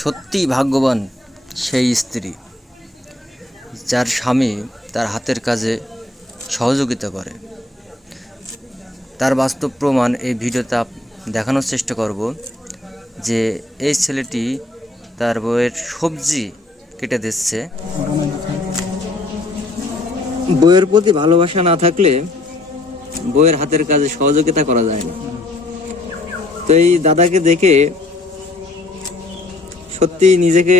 সত্যিই ভাগ্যবান সেই স্ত্রী, যার স্বামী তার হাতের কাজে সহযোগিতা করে। তার বাস্তব প্রমাণ এই ভিডিওতে দেখানোর চেষ্টা করব যে এই ছেলেটি তার বউয়ের সবজি কেটে দিচ্ছে। বইয়ের প্রতি ভালোবাসা না থাকলে বইয়ের হাতের কাজে সহযোগিতা করা যায় না। তো এই দাদাকে দেখে সত্যি নিজেকে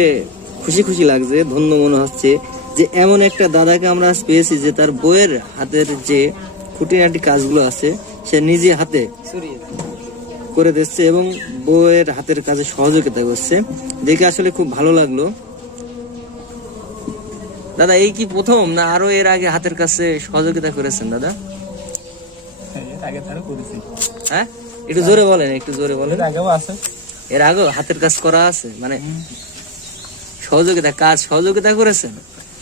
খুশি খুশি লাগছে ধন্য মনে হচ্ছে যে এমন একটা দাদাকে আমরা আজ পেয়েছি যে তার বইয়ের হাতের যে খুঁটিনাটি কাজগুলো আছে সে নিজে হাতে করে দিচ্ছে এবং বইয়ের হাতের কাজে সহযোগিতা করছে। দেখে আসলে খুব ভালো লাগল। দাদা এই কি প্রথম না আরও এর আগে হাতের কাছে সহযোগিতা করেছেন দাদা? আগে তারও করেছি। হ্যাঁ? একটু জোরে বলেন একটু জোরে বলেন। আগেও আছে। এর আগে হাতের কাজ করা আছে মানে সহযোগিতা কাজ সহযোগিতা করেছেন।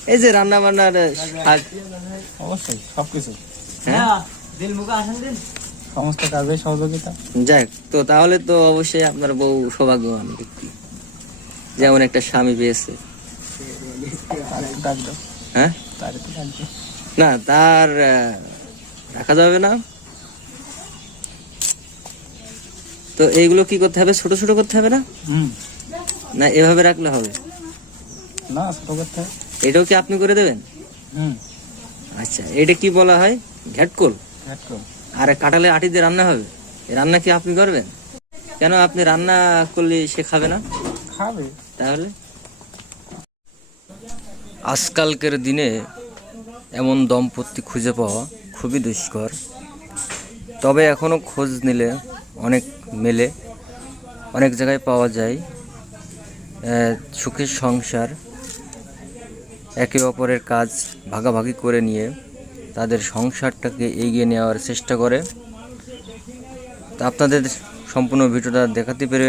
এই যে রান্না বান্নার শাক। অবশ্যই সবকিছু। হ্যাঁ? সমস্ত কাজে সহযোগিতা। যাক তো তাহলে তো অবশ্যই আপনার বউ সৌভাগ্যবান ব্যক্তি। যেমন একটা স্বামী পেয়েছে। হ্যাঁ? না তার রাখা যাবে না। তো এইগুলো কি করতে হবে? ছোট ছোট করতে হবে না? হুম। না এভাবে রাখলে হবে? না ছোট করতে হবে। এটাও কি আপনি করে দেবেন? আচ্ছা এটা কি বলা হয়? ঘ্যাটকোল আর কাঁঠালের আটি দিয়ে রান্না হবে? রান্না কি আপনি করবেন? কেন আপনি রান্না করলে সে খাবে না? খাবে। তাহলে? আজকালকের দিনে এমন দম্পতি খুঁজে পাওয়া খুবই দুষ্কর। তবে এখনও খোঁজ নিলে অনেক মেলে, অনেক জায়গায় পাওয়া যায়। সুখের সংসার, একে অপরের কাজ ভাগাভাগি করে নিয়ে তাদের সংসারটাকে এগিয়ে নেওয়ার চেষ্টা করে। তা আপনাদের সম্পূর্ণ ভিডিওটা দেখাতে পেরে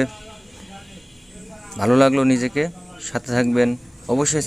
ভালো লাগল নিজেকে। সাথে থাকবেন। অবশ্যই